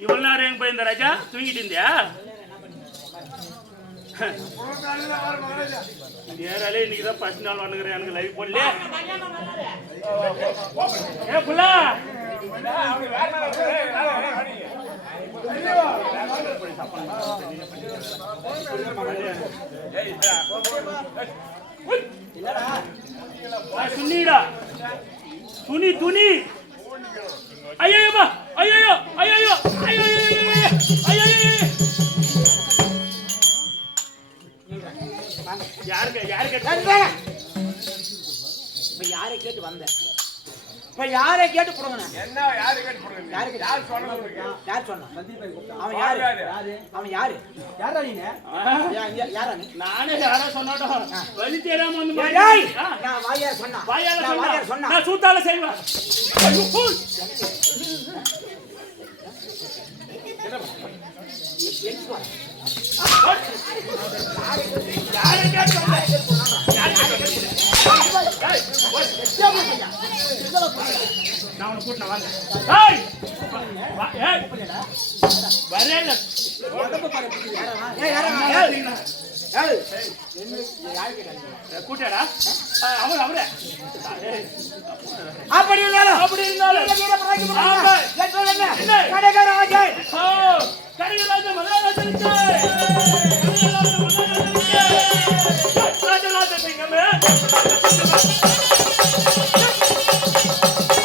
இவ்வளவு நேரம் எங்க போயிருந்த ராஜா தூங்கிட்டு இருந்தியா நேராலே இன்னைக்குதான் ஃபர்ஸ்ட் நாள் வந்துக்கிறேன் எனக்கு லைவ் போடல ஏ புள்ளா துணிடா துணி துணி ஐயோப்பா ஐயோ ஐயோ ஐயோ ஐயோ யாருக்கு யாரை கேட்டு வந்த இப்ப யாரை கேட்டு போடுங்க என்ன யாரை கேட்டு போடுங்க யார் சொன்னது யார் சொன்னா அவன் யாரு யாரா நீங்க யாரா நீ நானே யாரா சொன்னடா வலி தெரியாம வந்து நான் வாயால சொன்னா நான் சூத்தால செய்வேன் ஐயோ யாரை கேட்டு நான் உன்னை கூட்டின வாங்க வரல கூட்டாடா அவரே அப்படி இருந்தாலும் கடைகராஜ